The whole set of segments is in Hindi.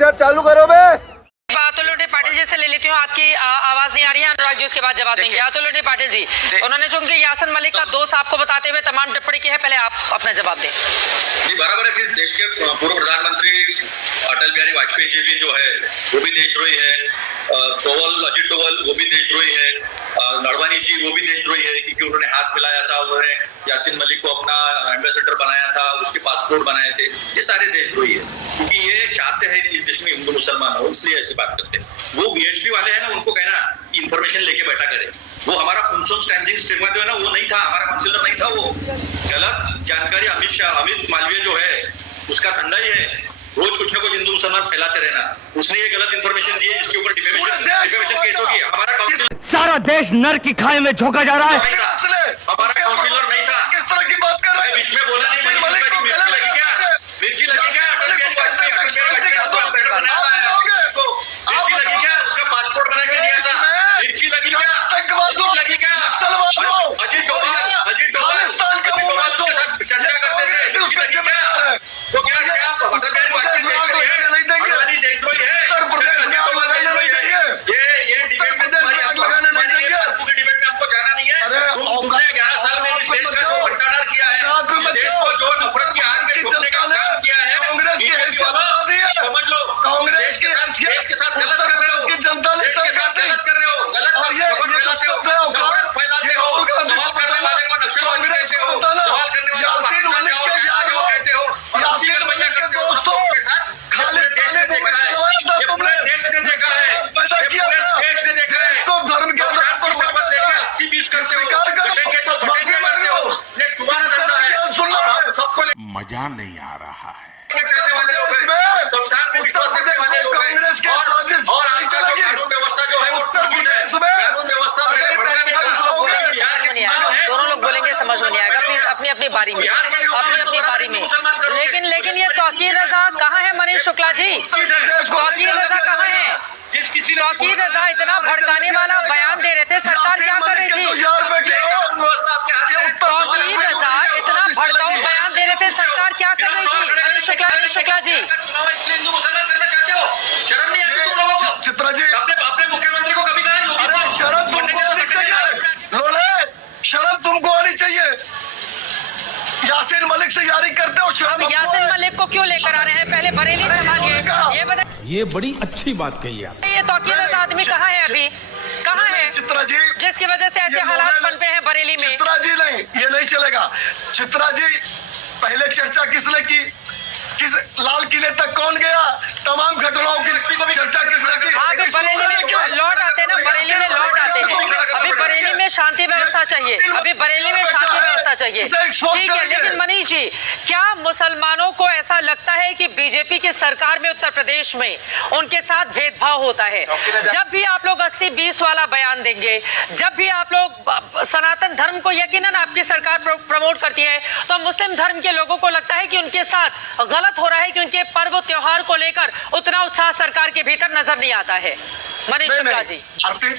लेक्चर चालू करो बे। अतुल लोटे पाटिल जी से ले लेती हूँ, आपकी आवाज नहीं आ रही है। अनुराग जी उसके बाद जवाब देंगे। अतुल लोटे पाटिल जी, उन्होंने चूंकि यासिन मलिक का दोस्त आपको बताते हुए तमाम टिप्पणी की है, पहले आप अपना जवाब दें। जी बराबर है। फिर देश के पूर्व प्रधानमंत्री अटल बिहारी वाजपेयी जी भी जो है वो भी देशद्रोही है, अजित डोवल वो भी देशद्रोही है, नरवानी जी वो भी देशद्रोही है क्योंकि उन्होंने हाथ मिलाया था, उन्होंने यासिन मलिक को अपना एम्बेसडर बनाया था, उसके पासपोर्ट बनाए थे। ये सारे देशद्रोही है क्योंकि ये चाहते हैं इस देश में हिंदू मुसलमान हो, इसलिए ऐसी बात करते हैं। वो वीएचपी वाले हैं ना, उनको कहना कि इंफॉर्मेशन लेके बैठा करे। वो हमारा कुंसुम स्टैंडिंग स्टिग्मा जो है ना वो नहीं था, हमारा काउंसिलर नहीं था। वो गलत जानकारी अमित मालवीय जो है उसका धंधा ही है रोज कुछ ना कुछ हिंदू मुसलमान फैलाते रहना। उसने ये गलत इंफॉर्मेशन दी है जिसके ऊपर डिफेमेशन केस होगी। हमारा काउंसिलर, सारा देश नर की खाई में झोंका जा रहा है। हमारा काउंसिलर नहीं था। किस तरह की बात कर रहे हैं? बीच में बोला नहीं, मिर्ची लगी क्या? मिर्ची लगी क्या? अटल बिहारी वाजपेयी मिर्ची लगी क्या? उसका पासपोर्ट बना के दिया था। मिर्ची लगी क्या? लगी क्या? अजित डोभाल उसके साथ चर्चा करते थे। मिर्ची लगी क्या? तो क्या अटल बिहारी वाजपेयी देशद्रोही है? ये डिबेट में हमको जाना नहीं है। तुमने 11 साल में इस देश का जो भ्रष्टाचार किया है, देश को जो नफरत की आग में डूबने का काम किया है, समझ लो कांग्रेस के साथ गलत कर रहे हो, जनता ने गलत कर रहे हो, गलत खबर फैलाते हो, सवाल करने वाले को नक्सलवादी कहते हो, सवाल करने वाले को कहते हो, यासिन मलिक के दोस्तों के साथ खाली देश ने देखा है, ये पूरे देश ने देखा है, देश ने देखा है। इसको धर्म के आधार पर 80-20 करते हो, बटेंगे तो बटेंगे करते हो, ये तुम्हारा धंधा है। सबको मजा नहीं आ रहा है। करने वाले लोग हैं, संविधान में विश्वास रखने वाले लोग हैं, कांग्रेस के साजिश और नहीं चलेगी। कानून व्यवस्था जो है वो टूटी है। कानून व्यवस्था दोनों लोग बोलेंगे, समझ में नहीं आएगा। प्लीज अपनी अपनी बारी में, अपनी बारी में। लेकिन ये तौकीर रजा कहाँ है? मनीष शुक्ला जी, तौकीर रजा कहाँ है? तौकीर रजा इतना भड़काने वाला बयान दे रहे थे, सरकार क्या कर रही थी? तौकीर रजा इतना भड़काऊ बयान दे रहे थे, सरकार क्या कर रही थी? मनीष शुक्ला जी, हिंदू मुसलमान करना चाहते हो? शर्म नहीं आती तुम लोगों को? चित्रा जी, अपने मुख्यमंत्री को कभी कहा शर्म तुमको आनी चाहिए। लोले, शर्म तुमको आनी चाहिए। यासिन मलिक से यारी करते हो, शर्म। अब यासिन मलिक को क्यों लेकर आ रहे हैं? पहले बरेली संभालिए, ये बताइए। ये बड़ी अच्छी बात कही आप। ये तौकीर आदमी कहाँ है? अभी कहाँ है चित्रा जी? जिसकी वजह से ऐसे हालात बन पे हैं बरेली में? चित्रा जी नहीं, ये नहीं चलेगा। चित्रा जी, पहले चर्चा किसने की? किस लाल किले तक कौन गया? तमाम घटनाओं की चर्चा किसने की? आगे बरेली में लौट आते ना, बरेली में लौट आते हैं। अभी बरेली में शांति व्यवस्था चाहिए, अभी बरेली में शांति व्यवस्था चाहिए, ठीक है। लेकिन मनीष जी, क्या मुसलमानों को ऐसा लगता है कि बीजेपी की सरकार में उत्तर प्रदेश में उनके साथ भेदभाव होता है? जब भी आप लोग 80-20 वाला बयान देंगे, जब भी आप लोग सनातन धर्म को यकीनन आपकी सरकार प्रमोट करती है, तो मुस्लिम धर्म के लोगों को लगता है कि उनके साथ गलत हो रहा है कि उनके पर्व त्योहार को लेकर उतना उत्साह सरकार के भीतर नजर नहीं आता है। मनीष शुक्ला जी,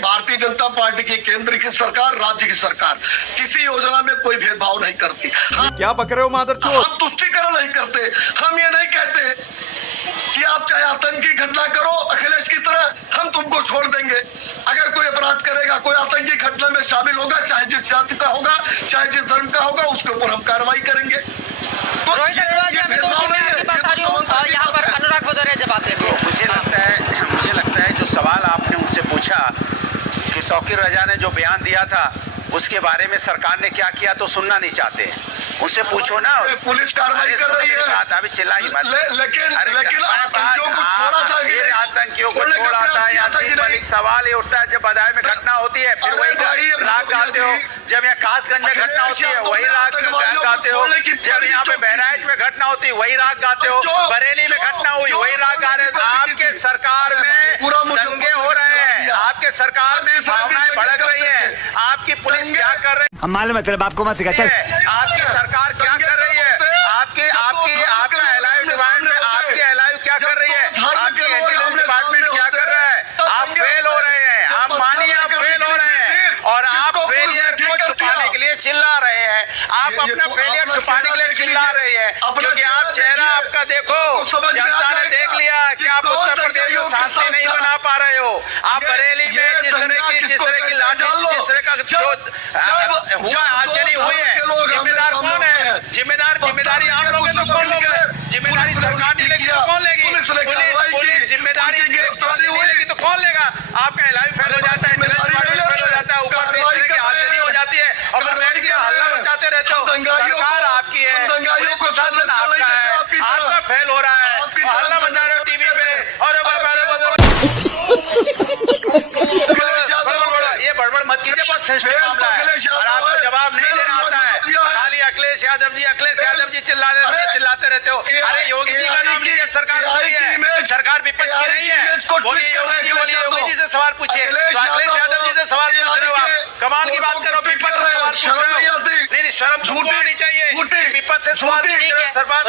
भारतीय जनता पार्टी की केंद्र की सरकार, राज्य की सरकार किसी योजना में कोई भेदभाव नहीं करती। क्या पक रहे हो मादरचोद? हम तुष्टीकरण नहीं करते। हम ये नहीं कहते कि आप चाहे आतंकी घटना करो अखिलेश की तरह, हम तुमको छोड़ देंगे। अगर कोई अपराध करेगा, कोई आतंकी घटना में शामिल होगा, चाहे जिस जाति का होगा, चाहे जिस धर्म का होगा, उसके ऊपर हम कार्रवाई करेंगे। तो यहाँ पर अनुराग भदौरिया जवाब देंगे। मुझे लगता है जो सवाल आपने उनसे पूछा कि तौकीर रजा ने जो बयान दिया था उसके बारे में सरकार ने क्या किया, तो सुनना नहीं चाहते। उनसे पूछो ना। पुलिस कार्रवाई कर रही है। अभी चिल्लाई मत। लेकिन आतंकियों को छोड़ा था यासीन मलिक। सवाल ये उठता है जब बदायूं में घटना होती है फिर वही राग गाते हो, जब यहाँ कासगंज में घटना होती है वही राग गाते हो, जब यहाँ पे बहराइच में घटना होती है वही राग गाते हो, बरेली में घटना हुई वही राग गा रहे हो। आपके सरकार में दंगे हो रहे हैं, आपके सरकार में भावनाएं भड़क रही है। आपकी पुलिस क्या कर रही है? हम मालूम है तेरे बाप को मत सिखा। चल, आपकी सरकार क्या कर रही है? आपका एलआईयू डिपार्टमेंट, आपकी एलआईयू क्या कर रही है? आपकी इंटेलिजेंस डिपार्टमेंट क्या कर रहा है? आप फेल हो रहे हैं। आप मानिए आप फेल हो रहे हैं और आप फेलियर को छुपाने के लिए चिल्ला रहे हैं। आप अपना फेलियर छुपाने के लिए चिल्ला रहे हैं क्योंकि आप चेहरा आपका देखो, जनता ने देख लिया कि आप उत्तर आप बरेली में जिस तरह की लाठी जिस तरह का जो हुआ आगजनी हुई है, जिम्मेदार कौन है? जिम्मेदारी आप लोग तो कौन लोग हैं? जिम्मेदारी सरकार नहीं लेगी तो कौन लेगी? पुलिस जिम्मेदारी नहीं लेगी तो कौन लेगा? आपका लाइव फेल हो जाता है, फेल हो जाता है, ऊपर से इस तरह की आगजनी हो जाती है और फिर बैठ के हल्ला मचाते रहते हो। सरकार आपकी है, पुलिस प्रशासन आपका है, आपका फेल हो रहा है, हल्ला मचा रहे हो टीवी पे। और ये बड़बड़ मत कीजिए, बहुत सेंसिटिव मामला है और आपको जवाब नहीं देना आता है। खाली अखिलेश यादव जी चिल्लाते रहते हो। अरे योगी जी का नाम लीजिए, सरकार होती है, सरकार विपक्ष की नहीं है। बोलिए योगी जी से सवाल पूछिए। तो अखिलेश यादव जी से सवाल पूछ रहे हो आप, कमाल की बात करो, विपक्ष से सवाल पूछ रहे हो। नहीं, शर्म छूटनी होनी चाहिए, विपक्ष से सवाल पूछ रहे हो। सरकार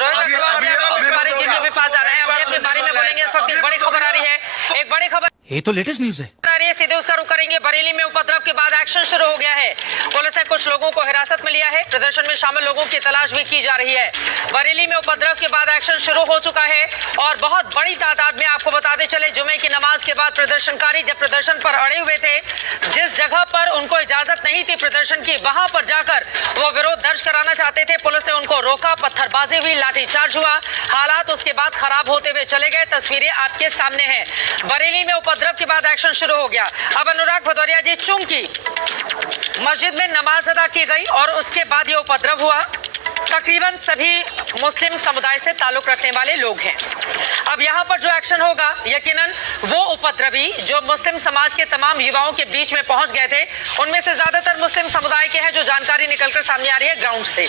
जिनके भी पास आ रहे हैं अपने बारे में बोलेंगे। इस वक्त एक बड़ी खबर आ रही है, एक बड़ी खबर ये तो लेटेस्ट न्यूज है। सीधे उसका रुख करेंगे। बरेली में उपद्रव के बाद एक्शन शुरू हो गया है। पुलिस ने कुछ लोगों को हिरासत में लिया है। प्रदर्शन में शामिल लोगों की तलाश भी की जा रही है। बरेली में उपद्रव के बाद एक्शन शुरू हो चुका है और बहुत बड़ी तादाद में, आपको बताते चले, जुमे की नमाज के बाद प्रदर्शनकारी जब प्रदर्शन पर अड़े हुए थे, जिस जगह पर उनको इजाजत नहीं थी प्रदर्शन की, वहां पर जाकर वो विरोध दर्ज कराना चाहते थे। पुलिस ने उनको रोका, पत्थरबाजी हुई, लाठीचार्ज हुआ। हालात उसके बाद खराब होते हुए चले गए। तस्वीरें आपके सामने हैं। बरेली में उपद्रव के बाद एक्शन शुरू हो गया। अब अनुराग भदौरिया जी, चूंकि मस्जिद में नमाज अदा की गई और उसके बाद ये उपद्रव हुआ, तकरीबन सभी मुस्लिम समुदाय से ताल्लुक रखने वाले लोग हैं। अब यहाँ पर जो एक्शन होगा, यकीनन वो उपद्रवी जो मुस्लिम समाज के तमाम युवाओं के बीच में पहुंच गए थे, उनमें से ज्यादातर मुस्लिम समुदाय के हैं, जो जानकारी निकलकर सामने आ रही है ग्राउंड से।